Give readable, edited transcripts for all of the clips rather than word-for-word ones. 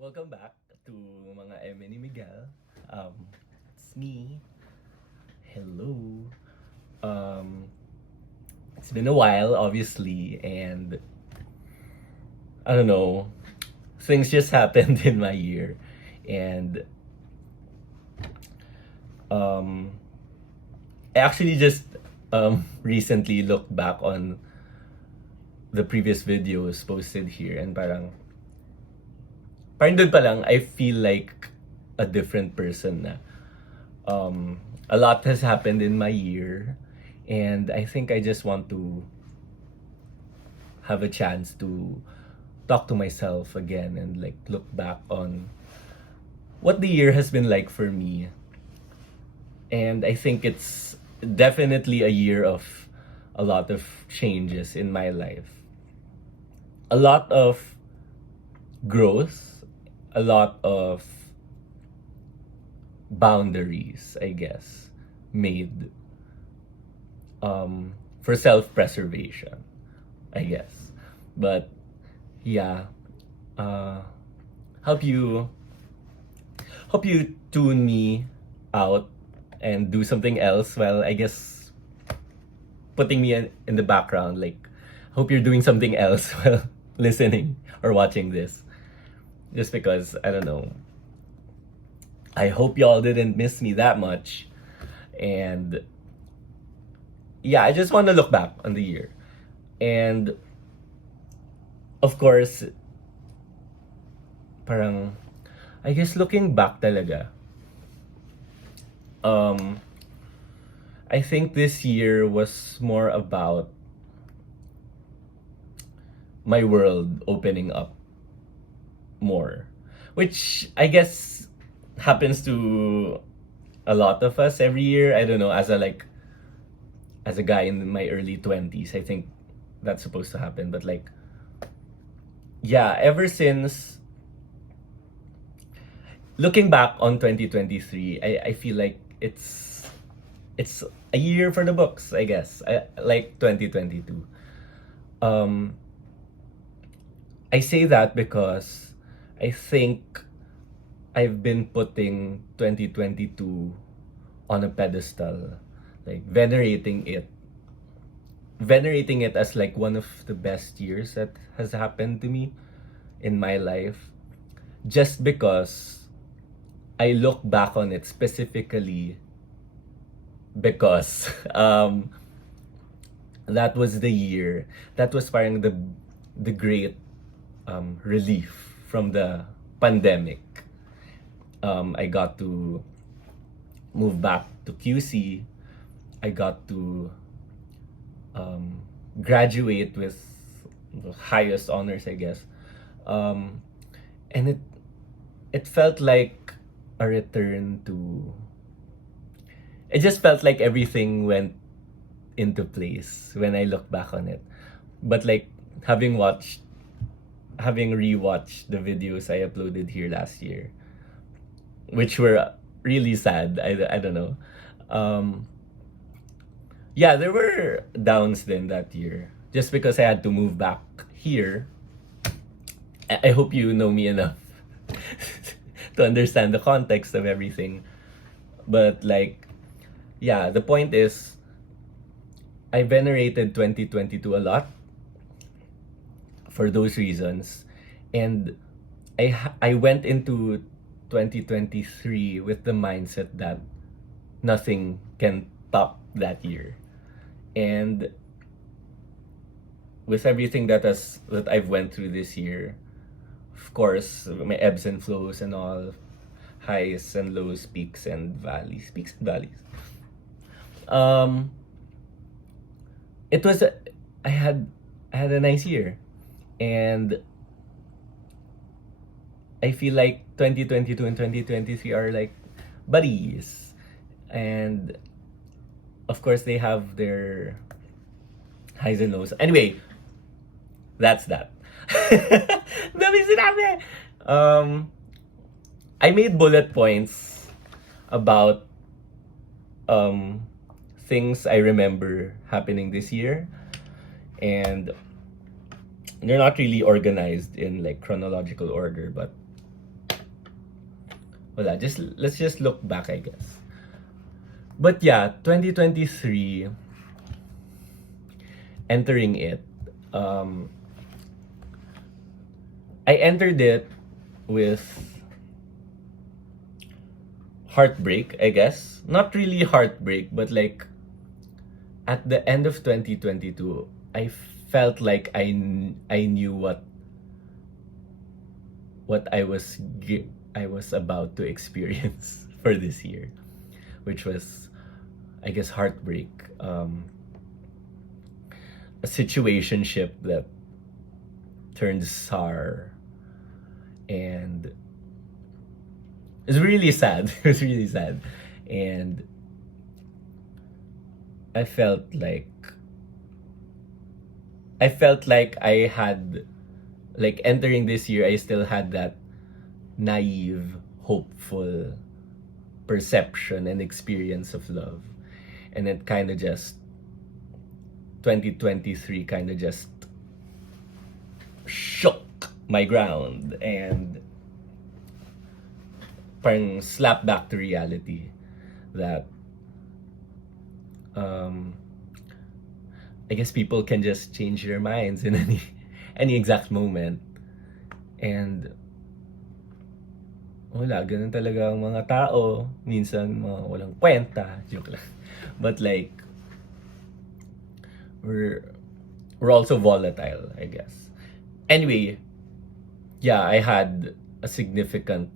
Welcome back to mga Eme ni Miguel. It's me. Hello. Um, it's been a while, obviously, and I don't know. Things just happened in my year, and um, I actually just recently looked back on the previous videos posted here, and parang dun pa lang, I feel like a different person na. A lot has happened in my year, and I think I just want to have a chance to talk to myself again and like look back on what the year has been like for me. And I think it's definitely a year of a lot of changes in my life. A lot of growth, a lot of boundaries, I guess, made for self-preservation, I guess. But yeah, uh, hope you hope you tune me out and do something else. Well, I guess putting me in the background, like, hope you're doing something else while listening or watching this. Just because I don't know. I hope y'all didn't miss me that much. And yeah, I just want to look back on the year. And of course, parang, I guess looking back talaga, um, I think this year was more about my world opening up more. Which I guess happens to a lot of us every year. I don't know, as a guy in my early 20s, I think that's supposed to happen. But like, yeah, ever since looking back on 2023, I feel like it's a year for the books, I guess. Like 2022. Um, I say that because I think I've been putting 2022 on a pedestal, like venerating it as like one of the best years that has happened to me in my life, just because I look back on it specifically because that was the year that was parang the great relief from the pandemic. I got to move back to QC. I got to graduate with the highest honors, I guess. Um, and it felt like a return to. It just felt like everything went into place when I look back on it. But like having rewatched the videos I uploaded here last year, which were really sad. I don't know. Um, yeah, there were downs then that year. Just because I had to move back here. I hope you know me enough to understand the context of everything. But like, yeah, the point is, I venerated 2022 a lot for those reasons. And I went into 2023 with the mindset that nothing can top that year. And with everything that I've went through this year, of course, my ebbs and flows and all, highs and lows, peaks and valleys. Um, it was I had I had a nice year, and I feel like 2022 and 2023 are like buddies, and of course they have their highs and lows. Anyway, that's that. Dami sinabi. I made bullet points about um things I remember happening this year, and they're not really organized in like chronological order, but wala, let's just look back, I guess. But yeah, 2023, entering it, um, I entered it with heartbreak, I guess. Not really heartbreak, but like at the end of 2022, I felt like I knew what I was about to experience for this year, which was, I guess, heartbreak. A situationship that turned sour, and it's really sad. It was really sad, and I felt like I had, like, entering this year, I still had that naive, hopeful perception and experience of love. And it kind of just, 2023 kind of just shook my ground and parang slap back to reality that I guess people can just change their minds in any exact moment. And wala, ganun talaga ang mga tao. Minsan, mga walang kwenta. Joke lang. But like, we're also volatile, I guess. Anyway, yeah, I had a significant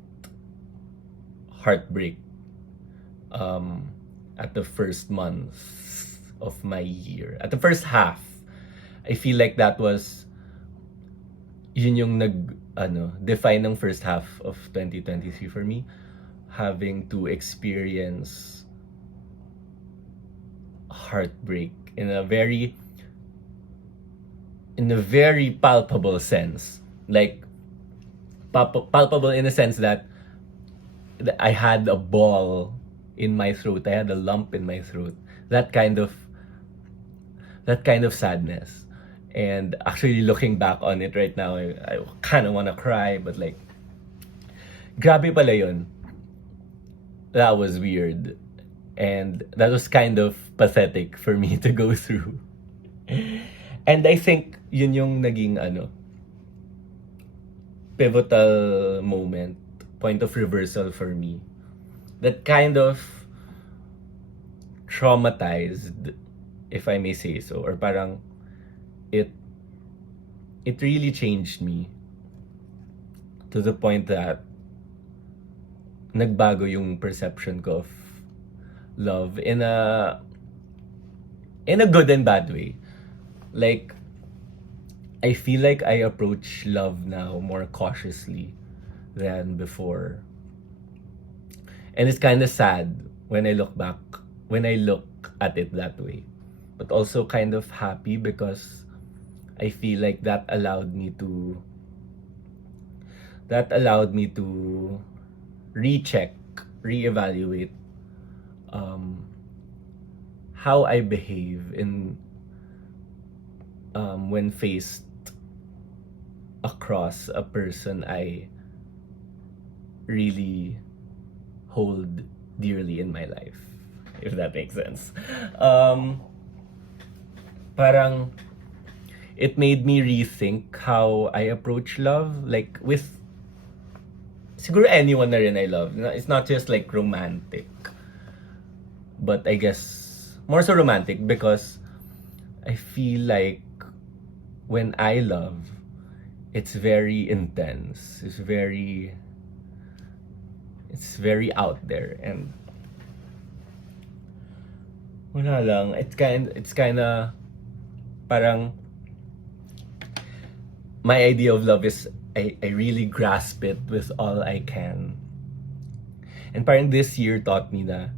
heartbreak at the first month of my year. At the first half, I feel like that was yun yung define ng first half of 2023 for me, having to experience heartbreak in a very palpable sense. Like, palpable in a sense that I had a ball in my throat. I had a lump in my throat. That kind of sadness. And actually, looking back on it right now, I kind of want to cry, but like, grabe pala yun. That was weird. And that was kind of pathetic for me to go through. And I think yun yung naging pivotal moment, point of reversal for me. That kind of traumatized, if I may say so, or parang it really changed me to the point that nagbago yung perception ko of love in a good and bad way. Like, I feel like I approach love now more cautiously than before. And it's kind of sad when I look at it that way. But also kind of happy because I feel like that allowed me to recheck, reevaluate how I behave in when faced across a person I really hold dearly in my life, if that makes sense. Parang it made me rethink how I approach love, like with siguro anyone na rin I love. It's not just like romantic, but I guess more so romantic because I feel like when I love, it's very intense. It's very out there, and wala lang. It's kind of parang my idea of love is I really grasp it with all I can. And parang this year taught me na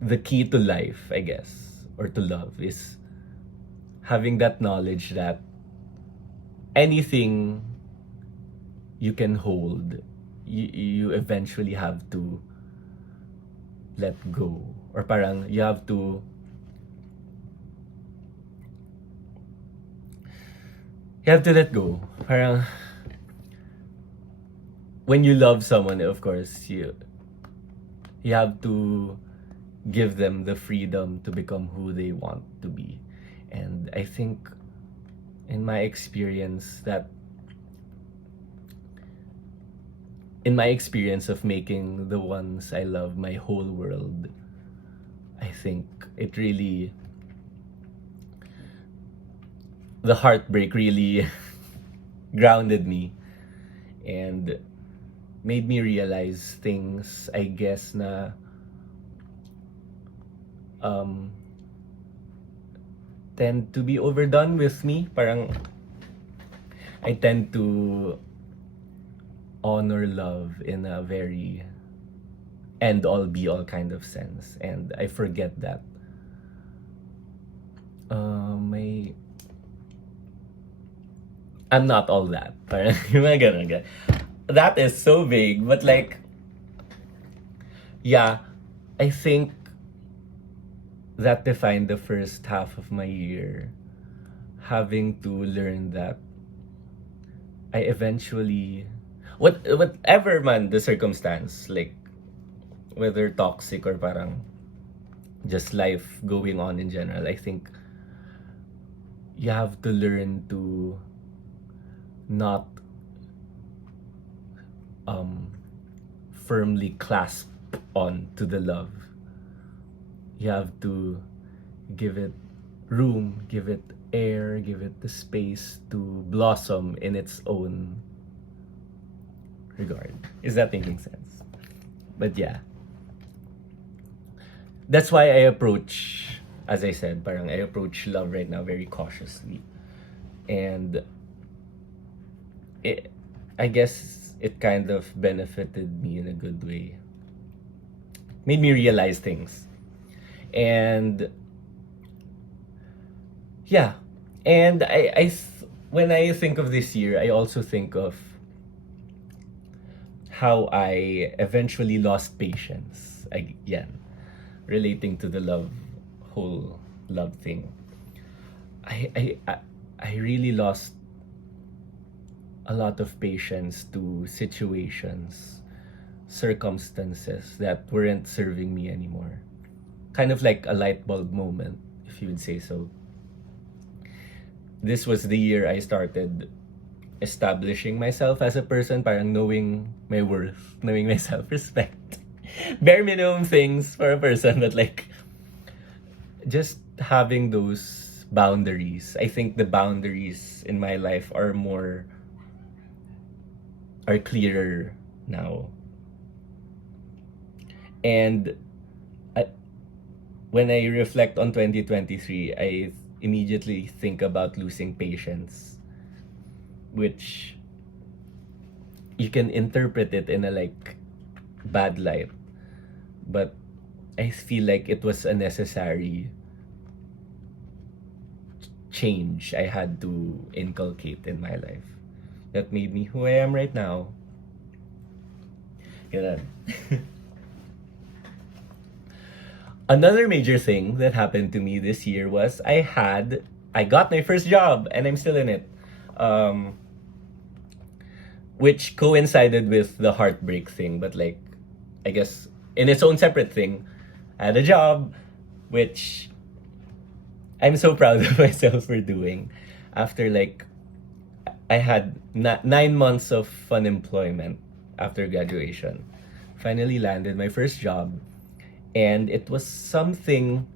the key to life, I guess, or to love is having that knowledge that anything you can hold, you eventually have to let go. Or parang you have to let go. Parang when you love someone, of course, you have to give them the freedom to become who they want to be. And I think in my experience that in my experience of making the ones I love my whole world, I think it really, the heartbreak really grounded me and made me realize things, I guess, na tend to be overdone with me. Parang I tend to honor love in a very end all be all kind of sense, and I forget that may I'm not all that. Parang yung mga ganun, that is so vague, but like, yeah, I think that defined the first half of my year, having to learn that I eventually, whatever man the circumstance, like whether toxic or parang just life going on in general, I think you have to learn to not firmly clasp on to the love. You have to give it room, give it air, give it the space to blossom in its own regard. Is that making sense? But yeah, that's why I approach, as I said, parang I approach love right now very cautiously. And I guess it kind of benefited me in a good way. Made me realize things. And yeah, and when I think of this year, I also think of how I eventually lost patience again, relating to the whole love thing. I really lost a lot of patience to situations, circumstances that weren't serving me anymore. Kind of like a light bulb moment, if you would say so. This was the year I started establishing myself as a person, parang knowing my worth, knowing my self-respect. Bare minimum things for a person, but like just having those boundaries. I think the boundaries in my life are clearer now. And when I reflect on 2023, I immediately think about losing patience, which you can interpret it in a like bad light, but I feel like it was a necessary change I had to inculcate in my life that made me who I am right now. Ganun. Another major thing that happened to me this year was I got my first job and I'm still in it. Which coincided with the heartbreak thing, but like, I guess in its own separate thing, I had a job, which I'm so proud of myself for doing. After like, I had 9 months of unemployment after graduation. Finally landed my first job. And it was something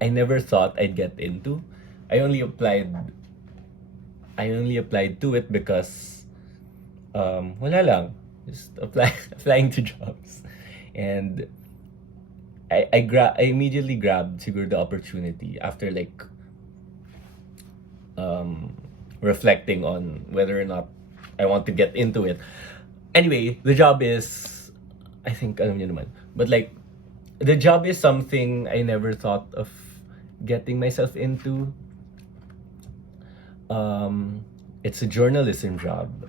I never thought I'd get into. I only applied to it because wala lang, just applying to jobs. And I immediately grabbed siguro the opportunity after like reflecting on whether or not I want to get into it. Anyway, the job is, I think alam niyo naman. But like, the job is something I never thought of getting myself into. It's a journalism job,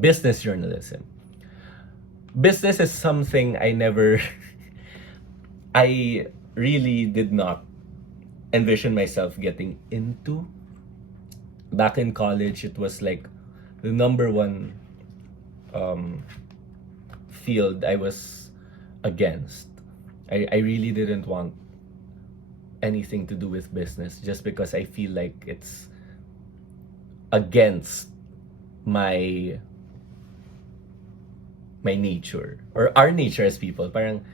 business journalism. Business is something I really did not envision myself getting into. Back in college, it was like the number one um, field I was against. I really didn't want anything to do with business just because I feel like it's against my my nature or our nature as people. Parang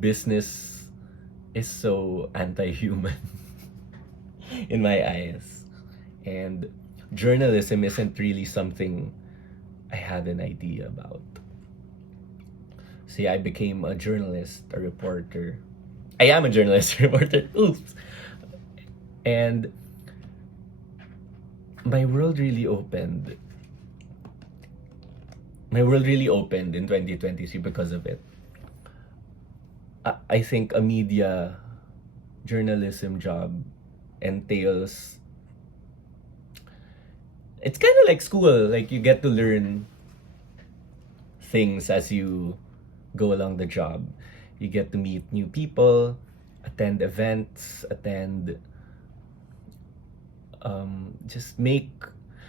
business is so anti-human in my eyes. And journalism isn't really something I had an idea about. See, I became a journalist, a reporter. I am a journalist, a reporter. Oops. And my world really opened. My world really opened in 2023 because of it. I think a media journalism job entails, it's kind of like school. Like you get to learn things as you go along the job. You get to meet new people, attend events, attend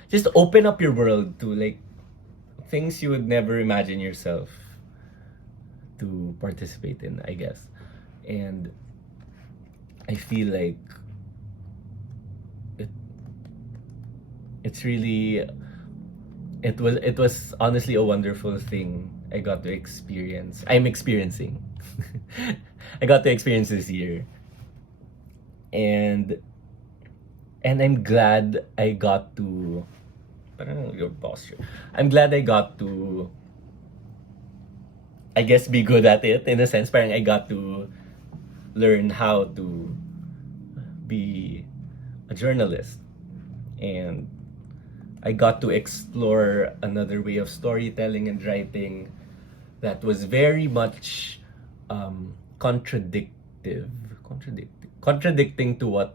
just open up your world to like things you would never imagine yourself to participate in, I guess. And I feel like it's really it was honestly a wonderful thing I got to experience. I'm experiencing. I got to experience this year. And I'm glad I got to parang your posture. I'm glad I got to I guess be good at it in a sense. Parang I got to learn how to be a journalist. And I got to explore another way of storytelling and writing that was very much contradicting to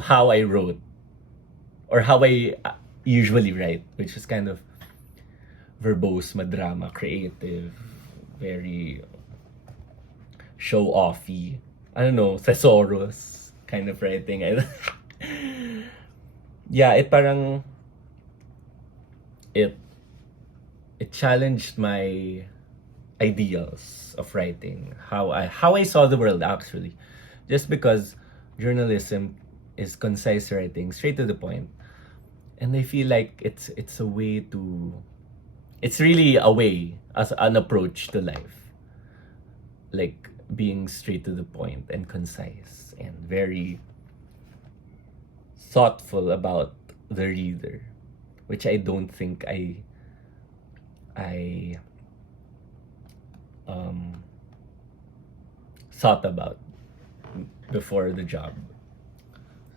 how I wrote or how I usually write, which is kind of verbose, madrama, creative, very show-offy. I don't know, thesaurus kind of writing. Yeah, it it challenged my ideals of writing, how I saw the world actually. Just because journalism is concise writing, straight to the point. And I feel like it's a way to it's really a way as an approach to life. Like being straight to the point and concise and very thoughtful about the reader, which I don't think I thought about before the job.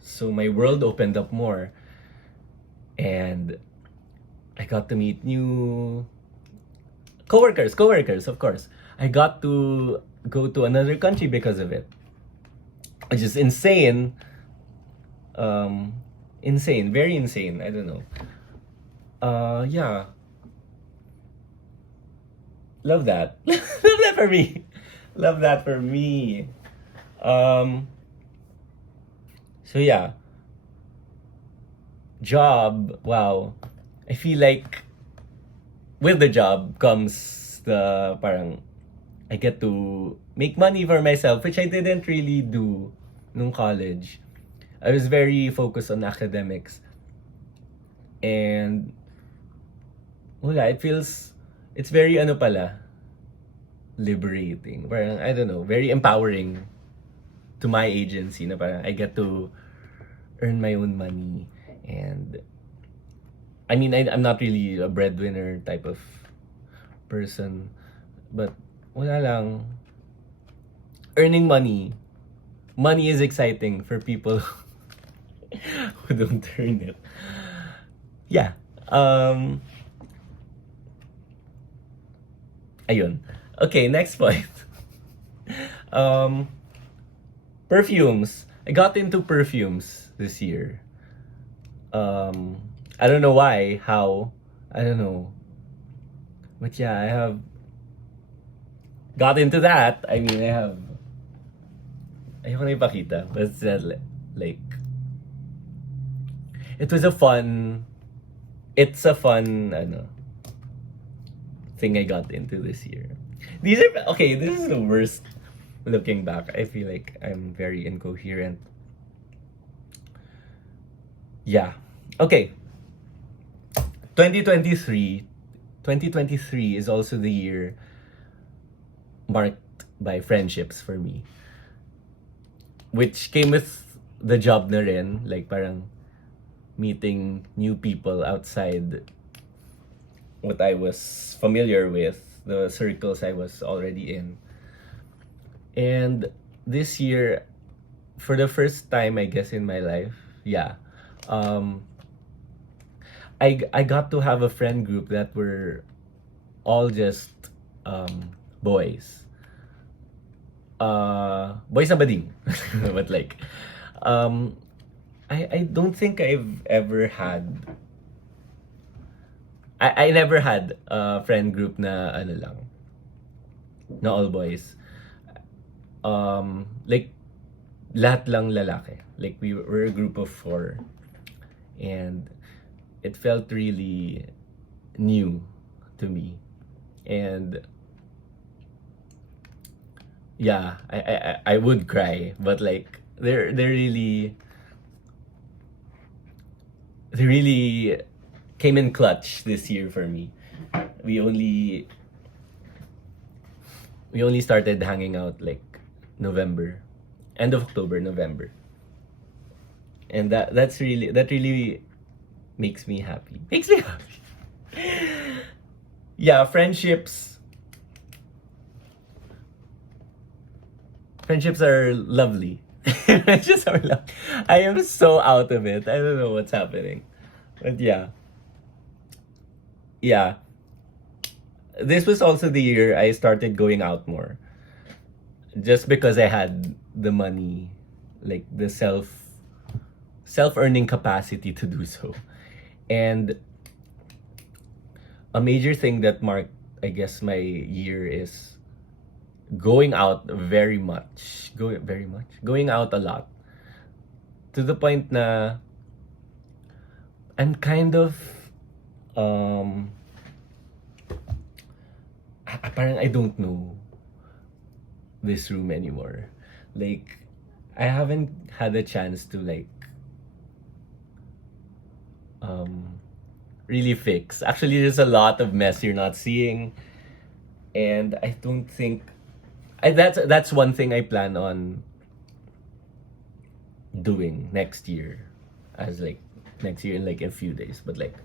So my world opened up more, and I got to meet new coworkers, of course. I got to go to another country because of it, which is insane. Insane, very insane. I don't know. Yeah. Love that. Love that for me. Love that for me. So yeah. Job, wow. I feel like with the job comes the parang I get to make money for myself, which I didn't really do nung college. I was very focused on academics. And wala, it's very ano pala, liberating. Parang, I don't know, very empowering to my agency na parang I get to earn my own money. And I mean, I'm not really a breadwinner type of person, but wala lang. Earning money is exciting for people who don't earn it. Yeah. Ayun. Okay, next point. um, Perfumes. I got into perfumes this year. I don't know why, how, I don't know. But yeah, I have got into that. I mean, ayoko na ipakita, but it's like, it was a fun it's a fun thing I got into this year. These are okay. This is the worst. Looking back, I feel like I'm very incoherent. Yeah. Okay. 2023. 2023 is also the year marked by friendships for me, which came with the job na rin, like parang meeting new people outside what I was familiar with, the circles I was already in. And this year, for the first time, I guess, in my life, yeah, um, I got to have a friend group that were all just boys. Boys na bading. But like, um, I don't think I've ever had I never had a friend group na ano lang, na all boys. Like lahat lang lalaki. Like we were a group of four, and it felt really new to me. And yeah, I would cry, but like they really came in clutch this year for me. We only we only started hanging out like November, end of October, November, and that really makes me happy. Makes me happy. Yeah, friendships are lovely. Friendships are lovely. I am so out of it. I don't know what's happening, but yeah, yeah. This was also the year I started going out more, just because I had the money, like the self earning capacity to do so. And a major thing that marked, I guess, my year is going out going out a lot, to the point na I'm kind of um parang I don't know this room anymore. Like I haven't had a chance to like really fix. Actually, there's a lot of mess you're not seeing, and I don't think that's one thing I plan on doing next year, as like next year in like a few days. But like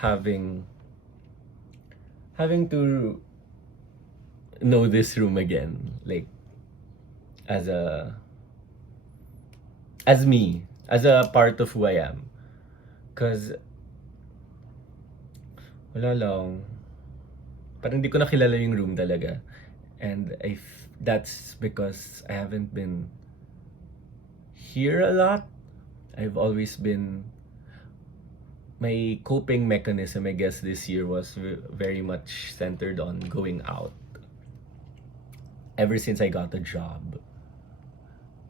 having having to know this room again, like as a as me, as a part of who I am. Cause wala lang, parang hindi ko nakilala yung room talaga. And that's because I haven't been here a lot. I've always been, my coping mechanism, I guess, this year was very much centered on going out. Ever since I got a job.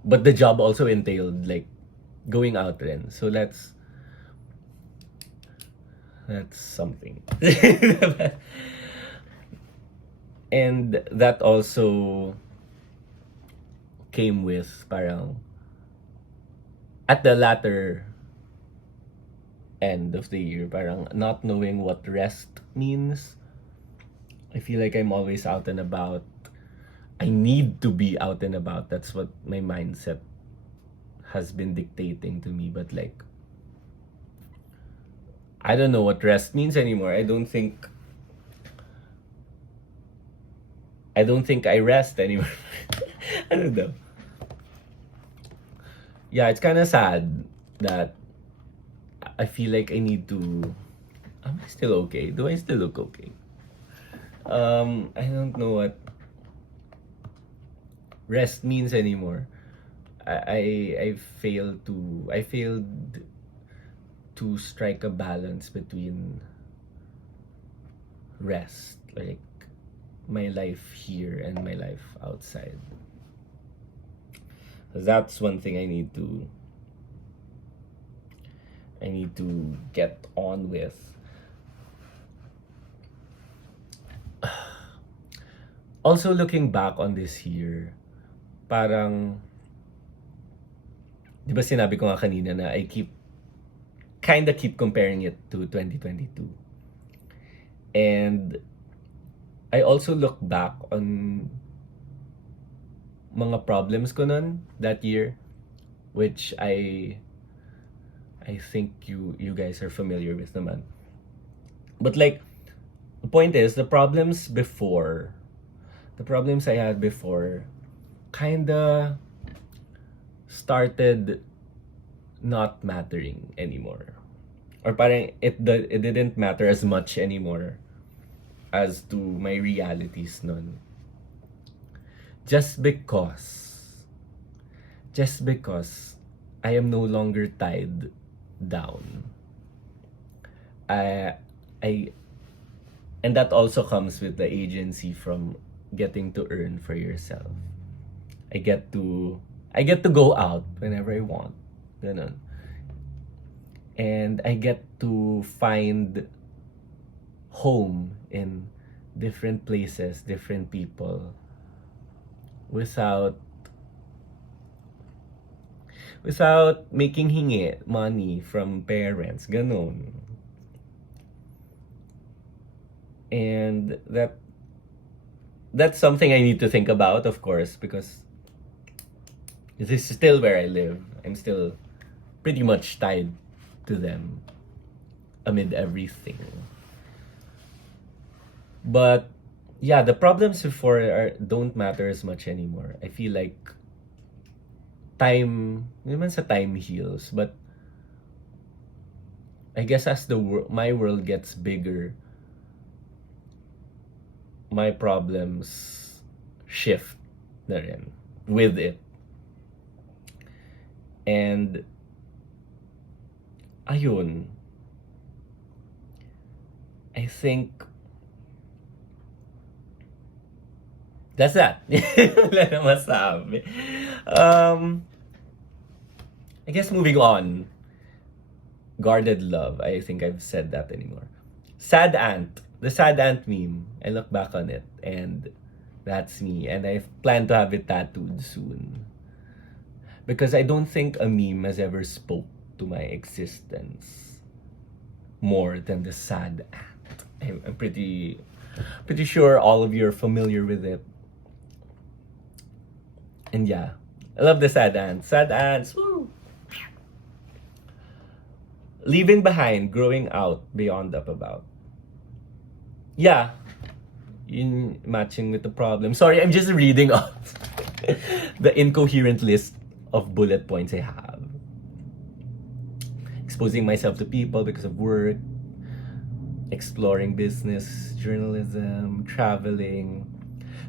But the job also entailed like going out rin. So that's something. And that also came with parang at the latter end of the year, parang not knowing what rest means. I feel like I'm always out and about. I need to be out and about. That's what my mindset has been dictating to me. But like, I don't know what rest means anymore. I don't think I rest anymore. I don't know. Yeah, it's kind of sad that I feel like I need to. Am I still okay? Do I still look okay? I don't know what rest means anymore. I failed to strike a balance between rest, like my life here and my life outside. That's one thing I need to I need to get on with. Also, looking back on this year, parang, di ba sinabi ko nga kanina na kinda keep comparing it to 2022. And I also look back on mga problems ko nun that year, which I think you guys are familiar with naman. But like, the point is, the problems I had before, kinda started not mattering anymore. Or parang it didn't matter as much anymore as to my realities nun. Just because I am no longer tied down. I I and that also comes with the agency from getting to earn for yourself. I get to go out whenever I want. Ganun. And I get to find home in different places, different people, without making hingi money from parents. Ganun. And that's something I need to think about, of course, because this is still where I live. I'm still pretty much tied to them amid everything. But yeah, the problems before don't matter as much anymore. I feel like time, naman sa time heals, but I guess as my world gets bigger, my problems shift na rin with it. And ayun, I think that's that. Wala na masabi. I guess moving on. Guarded love. I think I've said that anymore. Sad ant. The sad ant meme. I look back on it and that's me. And I plan to have it tattooed soon. Because I don't think a meme has ever spoke to my existence more than the sad ant. I'm pretty sure all of you are familiar with it. And yeah, I love the sad ants. Sad ants, woo! Leaving behind, growing out, beyond, up, about. Yeah, in matching with the problem. Sorry, I'm just reading off the incoherent list of bullet points I have. Exposing myself to people because of work, exploring business, journalism, traveling.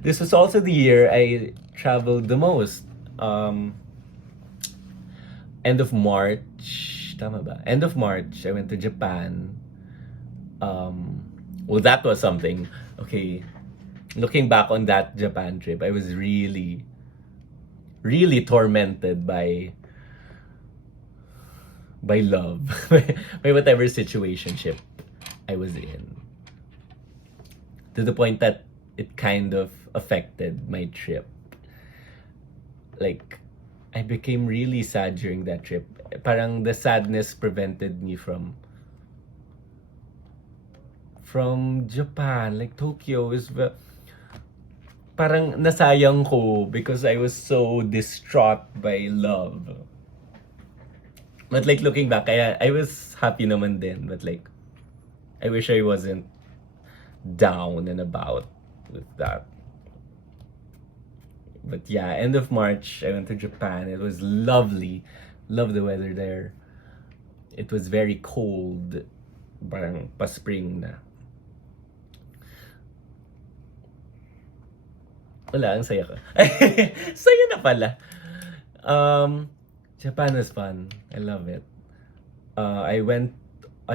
This was also the year I traveled the most. End of March, tama ba? End of March, I went to Japan. Well, that was something. Okay, looking back on that Japan trip, I was really, really tormented by love, by whatever situationship I was in. To the point that it kind of affected my trip. Like, I became really sad during that trip. Parang the sadness prevented me from Japan. Like, Tokyo is parang nasayang ko because I was so distraught by love. But like, looking back, I was happy naman din. But like, I wish I wasn't down and about with that. But yeah, end of March, I went to Japan. It was lovely. Love the weather there. It was very cold. Parang pa-spring na. Wala, ang saya ko. Saya na pala. Japan was fun. I love it. I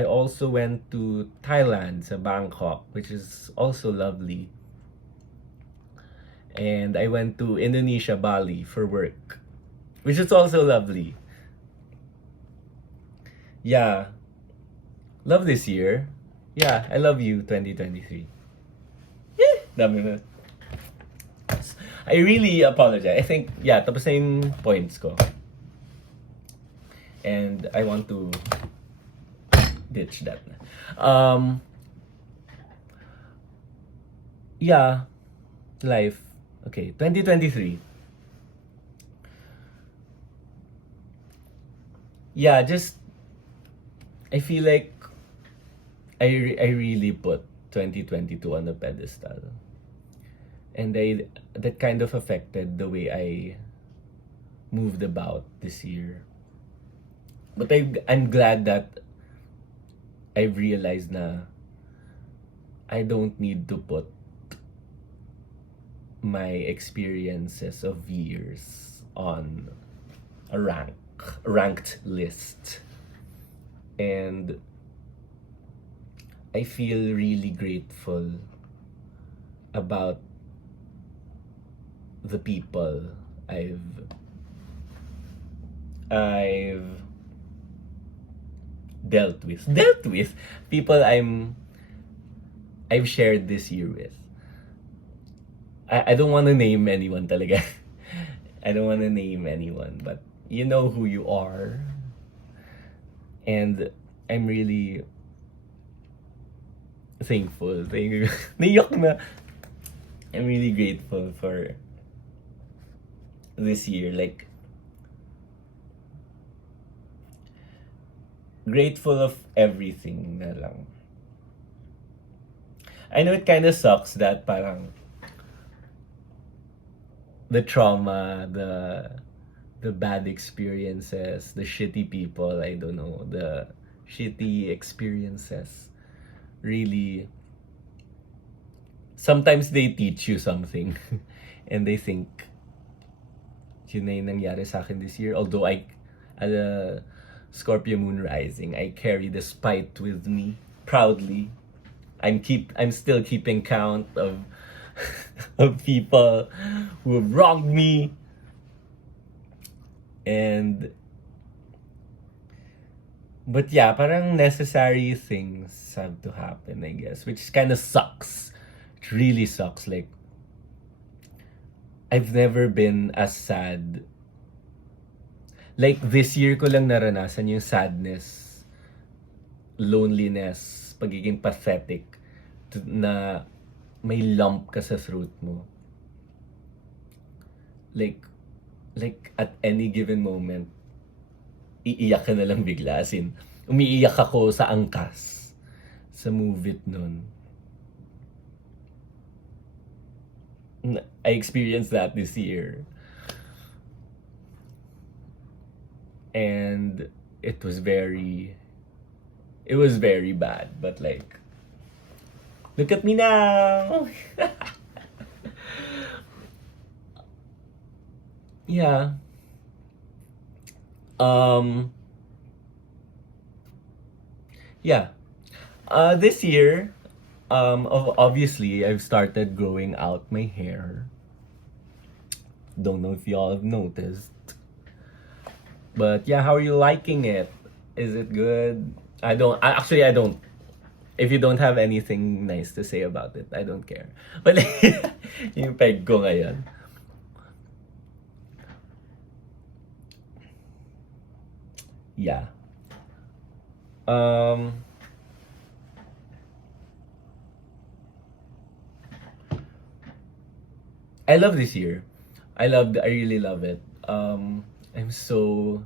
also went to Thailand, sa Bangkok, which is also lovely. And I went to Indonesia, Bali, for work, which is also lovely. Yeah, love this year. Yeah, I love you, 2023. Dami na. I really apologize. I think, yeah, tapos na yung points ko. And I want to ditch that. Um, yeah, life. Okay, 2023. Yeah, just, I feel like I really put 2022 on the pedestal. And that kind of affected the way I moved about this year. But I'm glad that I've realized na I don't need to put my experiences of years on a ranked list. And I feel really grateful about the people I've dealt with people I've shared this year with. I don't want to name anyone talaga. I don't want to name anyone, but you know who you are. And I'm really thankful. Naiyak na. I'm really grateful for this year. Like, grateful of everything na lang. I know it kind of sucks that parang the trauma, the bad experiences, the shitty people, I don't know, the shitty experiences really sometimes they teach you something and they think yun na yung nangyari sa akin this year. Although as a Scorpio moon rising, I carry the spite with me proudly. I'm still keeping count of of people who have wronged me. But yeah, parang necessary things have to happen, I guess, which kind of sucks. It really sucks. Like, I've never been as sad. Like, this year ko lang naranasan yung sadness, loneliness, pagiging pathetic, na may lump ka sa throat mo. Like at any given moment, iiyak ka na lang bigla. As in, umiiyak ako sa angkas sa movie nun. I experienced that this year. And it was very bad. But like, look at me now! Yeah. Yeah. This year, obviously, I've started growing out my hair. Don't know if y'all have noticed. But yeah, how are you liking it? Is it good? I don't. If you don't have anything nice to say about it, I don't care. But yung peg ko ngayon. Yeah. I love this year. I really love it. I'm so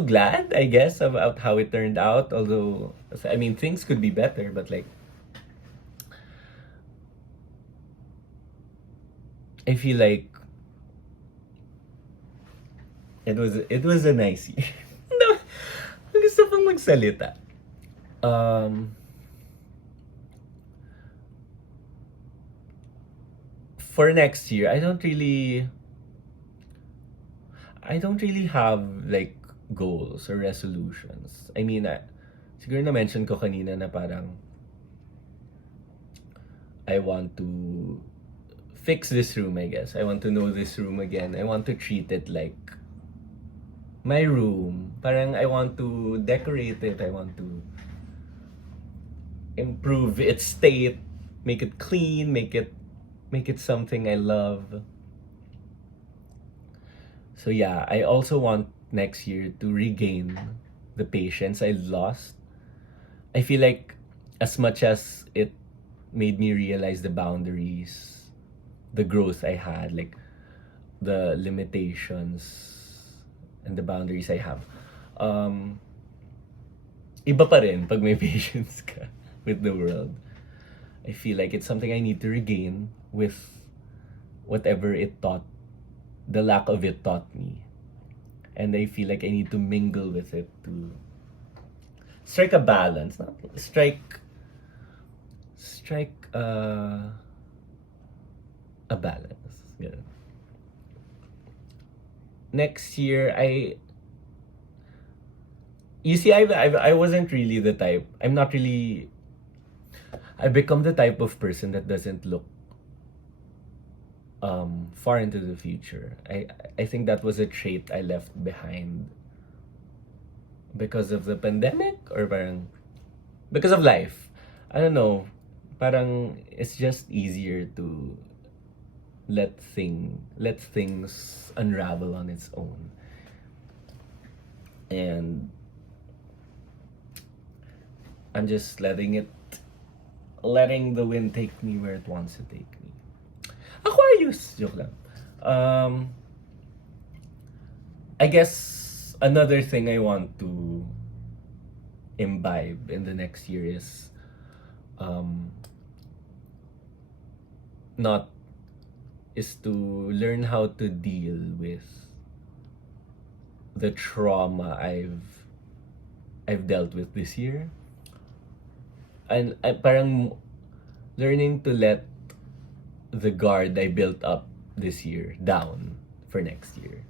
glad, I guess, about how it turned out. Although, I mean, things could be better, but like, I feel like it was a nice year. No, gusto pang magsalita. For next year, I don't really have like goals or resolutions. I mean, siguro na-mention ko kanina na parang I want to fix this room, I guess. I want to know this room again. I want to treat it like my room. Parang I want to decorate it. I want to improve its state, make it clean, make it something I love. So yeah, I also want next year to regain the patience I lost. I feel like as much as it made me realize the boundaries, the growth I had, like the limitations and the boundaries I have. Um, Iba pa rin pag may patience ka with the world. I feel like it's something I need to regain with whatever it taught, the lack of it taught me. And I feel like I need to mingle with it to strike a balance, not strike a balance. Yeah. Next year, you see, I wasn't really the type. I'm not really. I've become the type of person that doesn't look far into the future. I think that was a trait I left behind because of the pandemic or parang because of life. I don't know. Parang it's just easier to let things unravel on its own. And I'm just letting the wind take me where it wants to take me. Aquarius! Joke lang. I guess another thing I want to imbibe in the next year is not is to learn how to deal with the trauma I've dealt with this year. And I parang learning to let the guard I built up this year down for next year.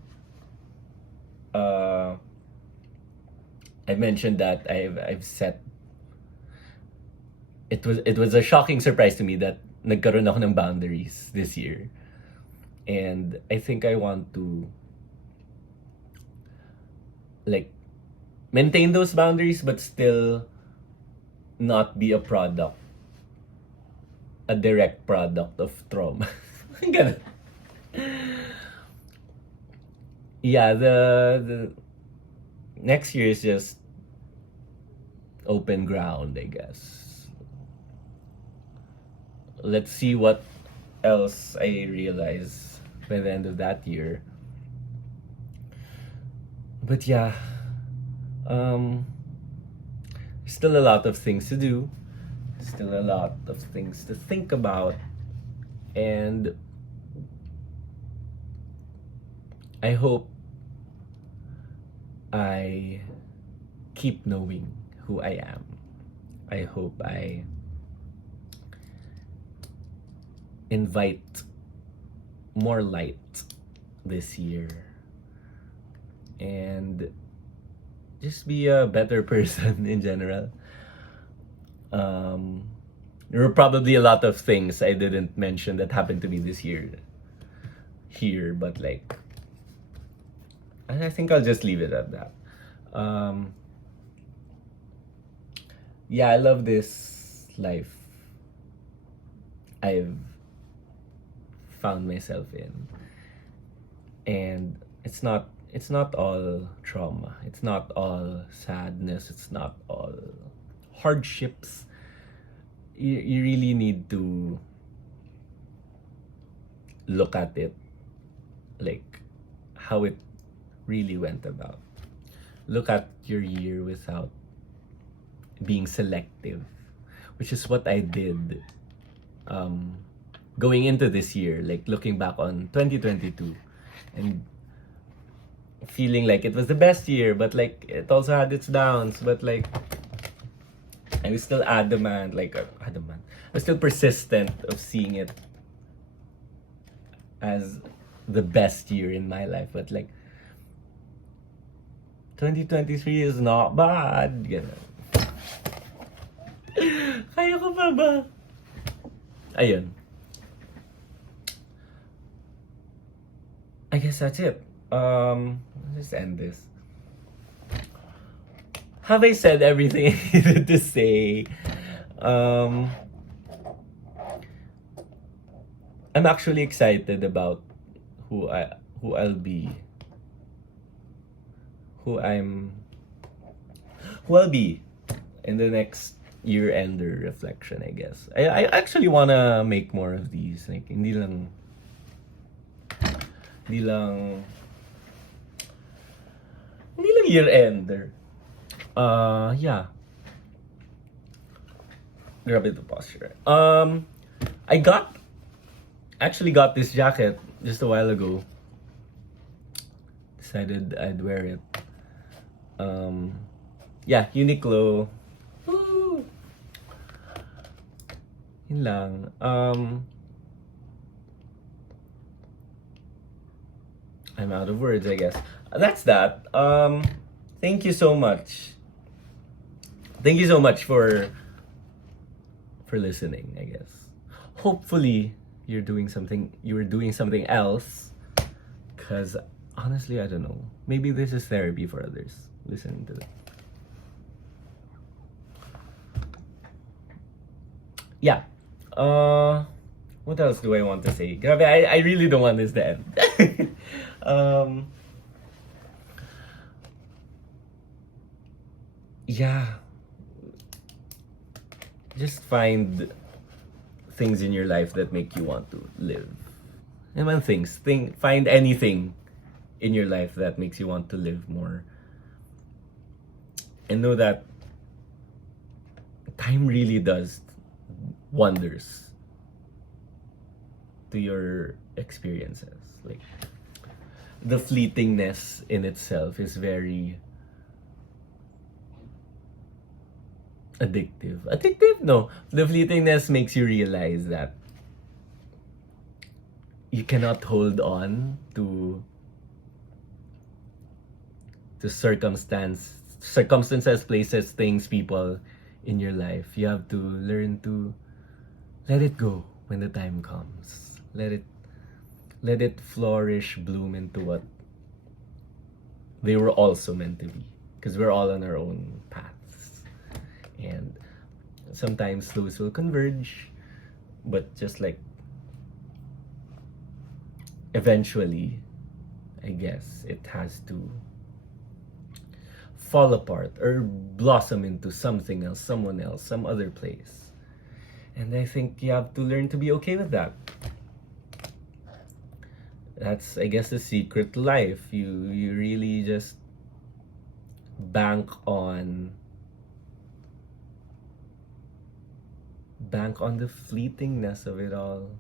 I mentioned that I've set. It was a shocking surprise to me that nagkaroon ako ng boundaries this year, and I think I want to like maintain those boundaries but still not be a direct product of trauma. Ganun. Yeah, the next year is just open ground, I guess. Let's see what else I realize by the end of that year. But yeah, still a lot of things to do, still a lot of things to think about, and I hope I keep knowing who I am. I hope I invite more light this year and just be a better person in general. There were probably a lot of things I didn't mention that happened to me this year here, but like I think I'll just leave it at that. Yeah, I love this life I've found myself in. And it's not all trauma. It's not all sadness. It's not all hardships. You really need to look at it like how it really went about. Look at your year without being selective, which is what I did going into this year, like looking back on 2022 and feeling like it was the best year, but like it also had its downs, but like I was still adamant, I was still persistent of seeing it as the best year in my life, but like 2023 is not bad. Ganun. Kaya ko pa ba? Ayun. I guess that's it. Let's just end this. have I said everything I needed to say? Um, I'm actually excited about who I who I'll be, who I'm who I'll be in the next year-ender reflection, I guess. I actually wanna make more of these. Like, hindi lang, hindi lang year-ender. Yeah. Grabe the posture. I actually got this jacket just a while ago. Decided I'd wear it. Yeah, Uniqlo. Woo! Yun lang. I'm out of words, I guess. That's that. Thank you so much. Thank you so much for listening, I guess. Hopefully you were doing something else, cuz honestly, I don't know. Maybe this is therapy for others listening to it. Yeah. What else do I want to say? Grabe, I really don't want this to end. Yeah. Just find things in your life that make you want to live. And when find anything in your life that makes you want to live more. And know that time really does wonders to your experiences. Like, the fleetingness in itself is very addictive. Addictive? No. The fleetingness makes you realize that you cannot hold on to circumstances, places, things, people in your life. You have to learn to let it go when the time comes. Let it flourish, bloom into what they were also meant to be. Because we're all on our own paths. And sometimes those will converge, but just like eventually, I guess it has to fall apart or blossom into something else, someone else, some other place. And I think you have to learn to be okay with that. That's, I guess, the secret to life. You really just bank on the fleetingness of it all.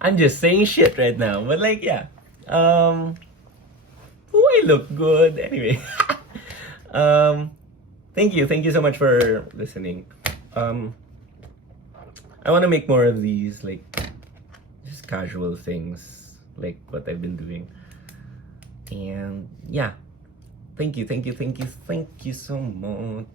I'm just saying shit right now, but like, yeah. I look good anyway. Thank you so much for listening. I want to make more of these, like, just casual things, like what I've been doing. And yeah, thank you so much.